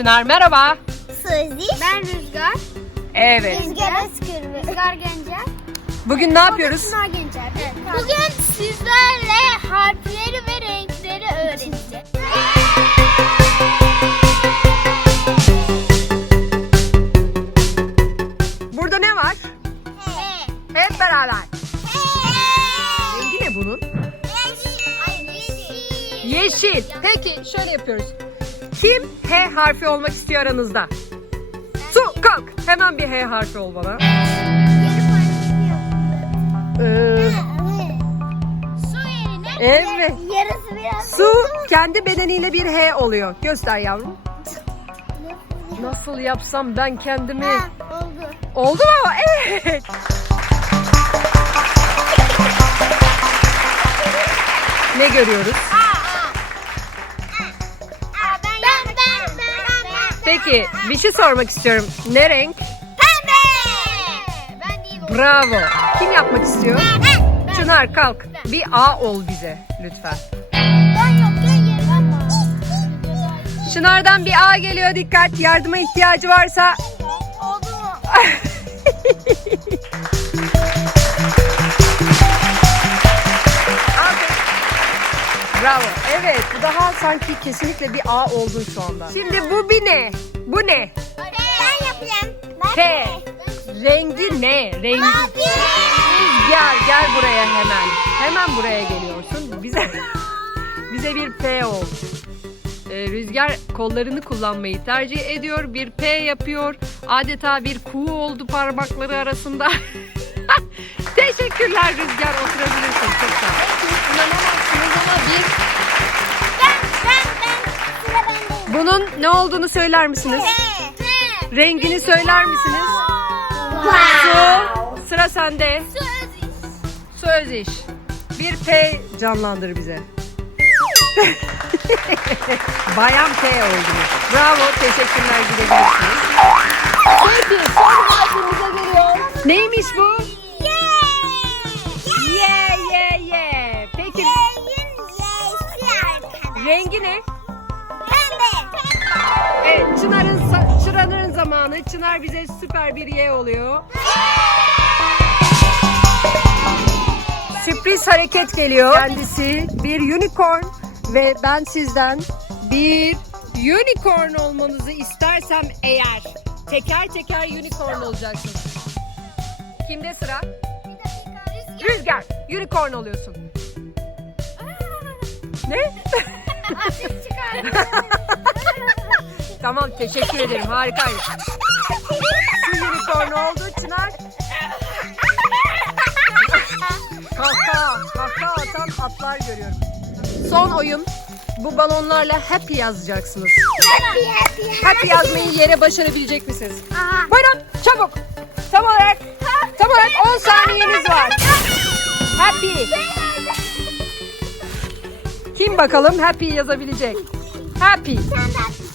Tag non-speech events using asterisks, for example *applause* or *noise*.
Çınar merhaba. Suzi. Ben Rüzgar. Evet. Rüzgar Özgür. Rüzgar Gencer. Bugün ne o yapıyoruz? Rüzgar Gencer. Evet. Bugün sizlerle harfleri ve renkleri öğreneceğiz. Burada ne var? Hey. Hep beraber. Hey. ne bunun? Yeşil. yeşil. Yeşil. Peki şöyle yapıyoruz kim H harfi olmak istiyor aranızda? Ben Su kim? kalk. Hemen bir H harfi ol bana. Ee, ha, evet. Su, yerine, evet. Su kendi bedeniyle bir H oluyor. Göster yavrum. Nasıl yapsam ben kendimi? oldu. Oldu mu? Evet. *laughs* *laughs* ne görüyoruz? Aa. Peki bir şey sormak istiyorum. Ne renk? Pembe. Bravo. Kim yapmak istiyor? Pembe. Çınar kalk. Pembe. Bir A ol bize lütfen. Çınar'dan bir A geliyor dikkat. Yardıma ihtiyacı varsa. Oldu *laughs* mu? Bravo. Evet bu daha sanki kesinlikle bir A oldun şu anda. Şimdi bu bir ne? Bu ne? P. Ben yapayım. Ben P. Yapayım. Rengi ne? Rengi. Bir... Gel gel buraya hemen. Hemen buraya geliyorsun. Bize bize bir P ol. Rüzgar kollarını kullanmayı tercih ediyor. Bir P yapıyor. Adeta bir kuğu oldu parmakları arasında. *laughs* Teşekkürler Rüzgar. Oturabilirsin. Çok Bunun ne olduğunu söyler misiniz? E, D, Rengini söyler misiniz? Su. Wow. Sıra sende. Söz iş. Söz iş. Bir P canlandır bize. *laughs* *laughs* Bayan P oldu. Bravo. Teşekkürler. Gidebilirsiniz. *laughs* Neymiş bu? *laughs* yeah, yeah, yeah. Peki, *laughs* rengi ne? Evet, Çınar'ın Çınar'ın zamanı. Çınar bize süper bir ye oluyor. *laughs* sürpriz hareket geliyor. Kendisi bir unicorn ve ben sizden bir unicorn olmanızı istersem eğer teker teker unicorn olacaksınız. Kimde sıra? rüzgar. rüzgar. Unicorn oluyorsun. Aa. ne? Seni *laughs* çıkardım. *laughs* tamam teşekkür ederim harikaydı. *laughs* Su likor, ne oldu Çınar. *laughs* *laughs* kahkaha kahkaha atan atlar görüyorum. Son oyun bu balonlarla happy yazacaksınız. Happy happy. Happy, happy yazmayı happy. yere başarabilecek misiniz? Aha. Buyurun çabuk. Tam olarak *laughs* tam olarak 10 saniyeniz var. Happy. *laughs* Kim bakalım happy yazabilecek? happy.